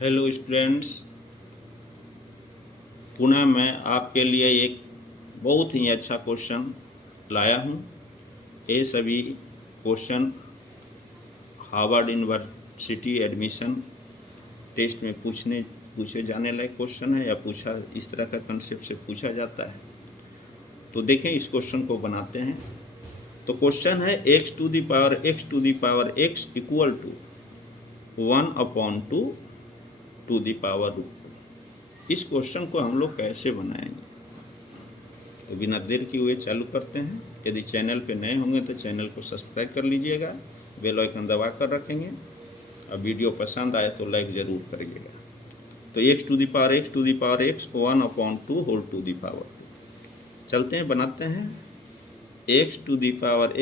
Hello students, पुनः मैं आपके लिए एक बहुत ही अच्छा क्वेश्चन लाया हूँ। ये सभी question Harvard University admission test में पूछे जाने लायक क्वेश्चन है, या पूछा इस तरह का कंसेप्ट से पूछा जाता है। तो देखें, इस क्वेश्चन को बनाते हैं। तो क्वेश्चन है x to the power x equal to 1/2 to the power √2। इस क्वेश्चन को हम लोग कैसे बनाएंगे? तो बिना देर किए हुए चालू करते हैं। यदि चैनल पे नए होंगे तो चैनल को सब्सक्राइब कर लीजिएगा, बेल आइकन दबा कर रखेंगे, और वीडियो पसंद आए तो लाइक ज़रूर करिएगा। तो x to the power x 1/2 whole to the power. चलते हैं, बनाते हैं। x to the power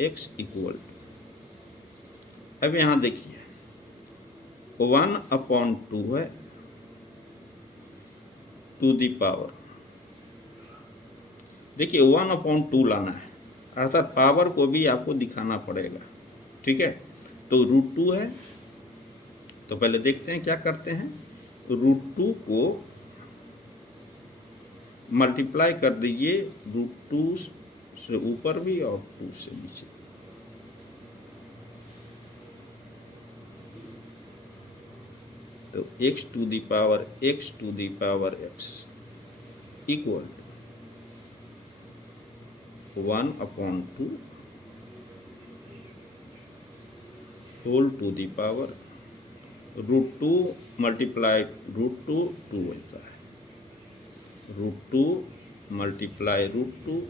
x equal to, अब यहाँ देखिए 1/2 है टू दी पावर। देखिए 1/2 लाना है, अर्थात पावर को भी आपको दिखाना पड़ेगा। ठीक है, तो √2 है। तो पहले देखते हैं क्या करते हैं। √2 को मल्टीप्लाई कर दीजिए √2 से ऊपर भी और 2 से नीचे। तो x to the power x equal 1/2 whole to the power √2 multiply √2 2 होता है। √2 multiply √2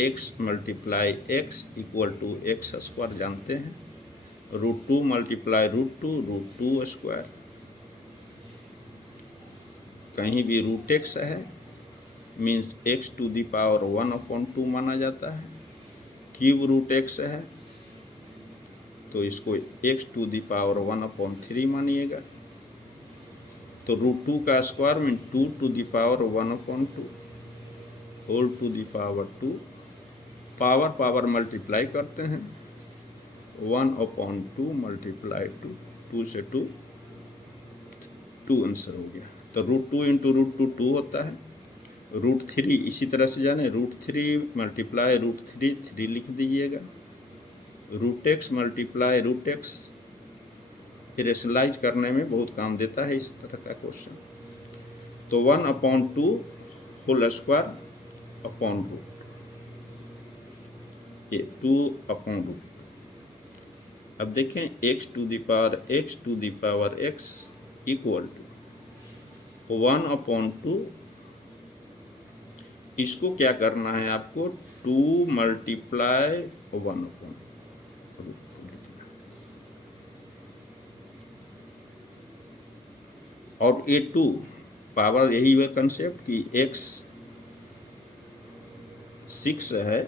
x multiply x equal to x square जानते हैं। √2 मल्टीप्लाई √2 स्क्वायर, कहीं भी √x है means x to the power 1/2 माना जाता है। क्यूब √x है तो इसको x टू दी पावर 1/3 मानिएगा। तो √2 का square mean 2 to the power 1/2 whole to the power 2। Power multiply करते हैं, 1/2 मल्टीप्लाई 2 से 2 आंसर हो गया। तो √2 इंटू √2 2 होता है। √3 इसी तरह से जाने, √3 मल्टीप्लाई √3 3 लिख दीजिएगा। √x मल्टीप्लाई √x रेशनलाइज करने में बहुत काम देता है इस तरह का क्वेश्चन। तो 1/2 होल स्क्वायर अपॉन √, ये 2/√। अब देखें x to the power x equal to 1/2। इसको क्या करना है आपको, 2 मल्टीप्लाई 1/2। और ये 2 पावर, यही है कंसेप्ट कि x 6 है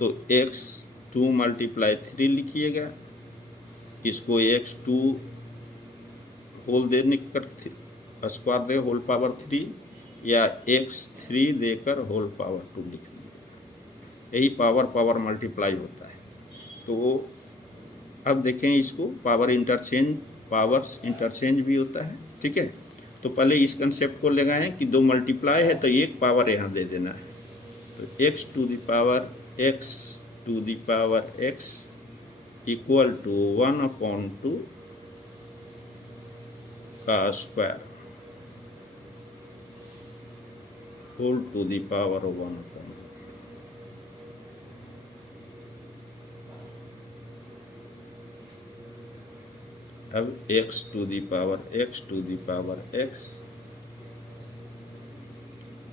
तो x 2 मल्टीप्लाई 3 लिखिएगा। इसको x 2 होल देने कर स्क्वायर दे होल पावर 3, या x 3 देकर होल पावर 2 लिख दिए। यही पावर मल्टीप्लाई होता है। तो अब देखें इसको, पावर्स इंटरचेंज भी होता है। ठीक है, तो पहले इस कंसेप्ट को लगाएं कि 2 मल्टीप्लाई है तो एक पावर यहाँ दे देना है। तो x to the power x equal to 1/2 का square whole to the power 1/2। अब x to the power x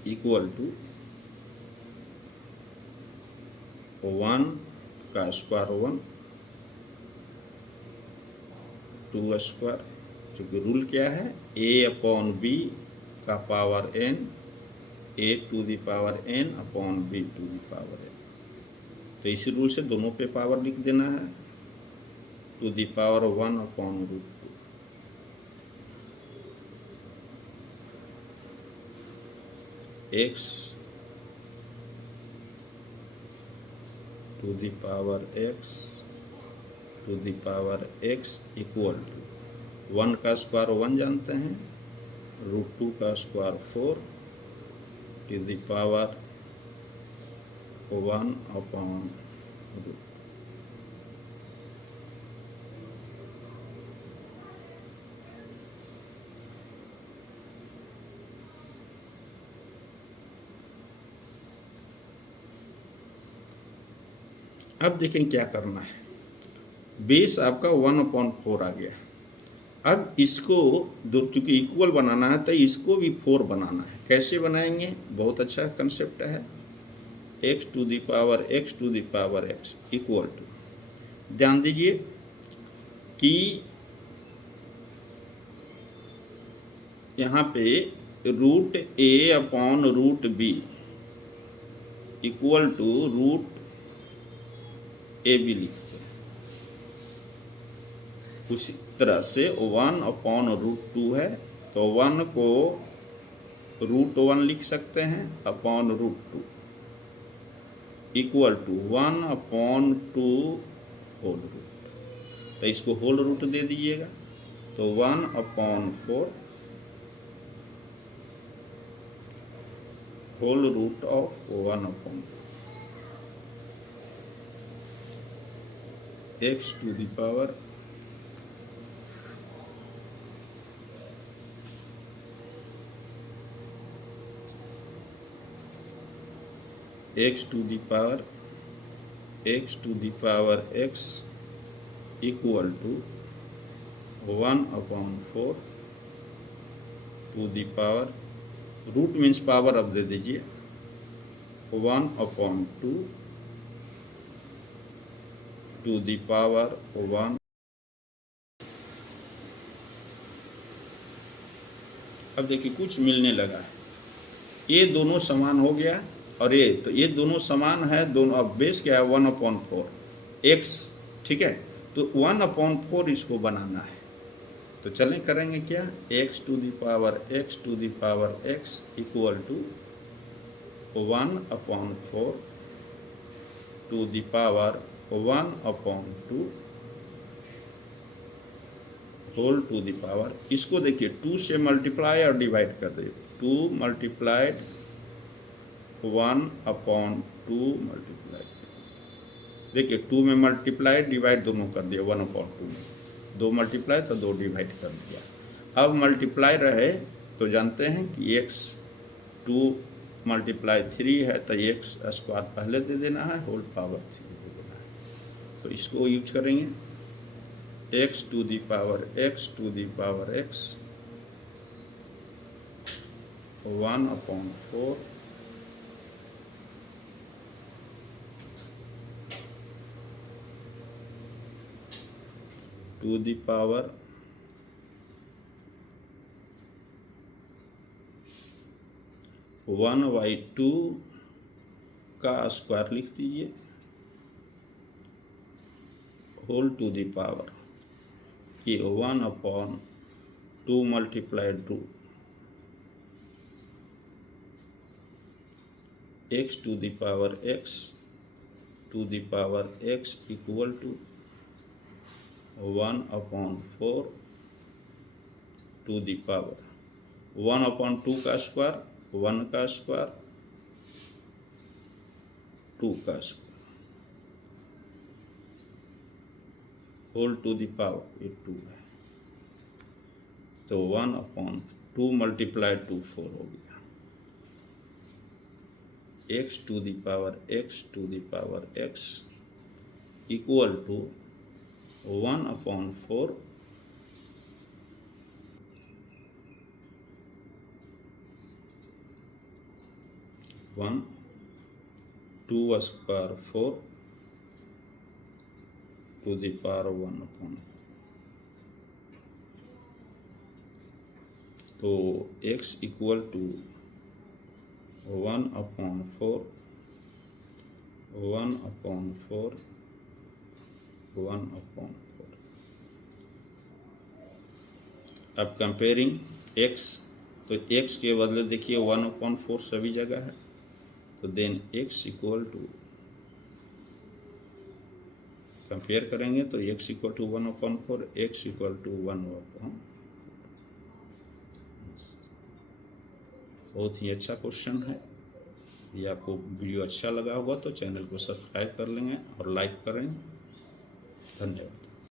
equal to 1 का स्क्वायर 1, 2 स्क्वायर। चूँकि रूल क्या है, a/b का power n, a to the power n upon b to the power n। तो इसी rule से दोनों पे पावर लिख देना है, to the power 1/2। x to the power x to the power x equal to 1 का स्क्वायर 1 जानते हैं, √2 का स्क्वायर 4 टू द पावर 1/√। अब देखें क्या करना है, बेस आपका 1/4 आ गया। अब इसको चूँकि इक्वल बनाना है तो इसको भी 4 बनाना है। कैसे बनाएंगे, बहुत अच्छा कंसेप्ट है। x to the power x equal to, ध्यान दीजिए कि यहाँ पे √a/√b इक्वल टू √ab लिखते हैं। उसी तरह से 1/√2 है तो 1 को √1 लिख सकते हैं /√2 इक्वल टू 1/2 होल रूट। तो इसको होल रूट दे दीजिएगा तो 1/4 whole root of 1/2 x to the power x to the power x equal to 1/4 to the power, root means power अब दे दीजिए, 1/2 टू द पावर 1। अब देखिए कुछ मिलने लगा है, ये दोनों समान हो गया और ये दोनों समान है, दोनों। अब बेस क्या है 1/4 x, ठीक है। तो 1/4 इसको बनाना है तो चलें करेंगे क्या, x to the power x equal to 1/4 to the power 1/2 whole to the power. इसको देखिए 2 से मल्टीप्लाई और डिवाइड कर दे, 2 मल्टीप्लाइड 1/2 मल्टीप्लाइड, देखिए 2 में मल्टीप्लाई डिवाइड दोनों कर दिया, 1/2 में 2 मल्टीप्लाई तो 2 डिवाइड कर दिया। अब मल्टीप्लाई रहे तो जानते हैं कि x 2 मल्टीप्लाई 3 है तो x स्क्वायर पहले दे देना है, होल पावर 3 दे देना है। तो इसको यूज करेंगे x to the power x 1/4 to the power 1/2 का स्क्वायर लिख दीजिए, होल टू द पावर ये 1/2 multiplied 2 x to the power x equal to 1/4 to the power 1/2 का स्क्वायर 1 का स्क्वायर 2 का square whole to the power ये 2 है तो 1/2 मल्टीप्लाई 2 4 हो गया। x to the power x equal to 1/4 2 square 4 to the power 1/4। तो x इक्वल टू 1/4 अब कंपेयरिंग x, तो x के बदले देखिए 1/4 सभी जगह है, तो then x equal to compare करेंगे तो x equal to 1/4, x equal to 1/4। बहुत ही अच्छा क्वेश्चन है। यदि आपको वीडियो अच्छा लगा होगा तो चैनल को सब्सक्राइब कर लेंगे और लाइक करें। धन्यवाद।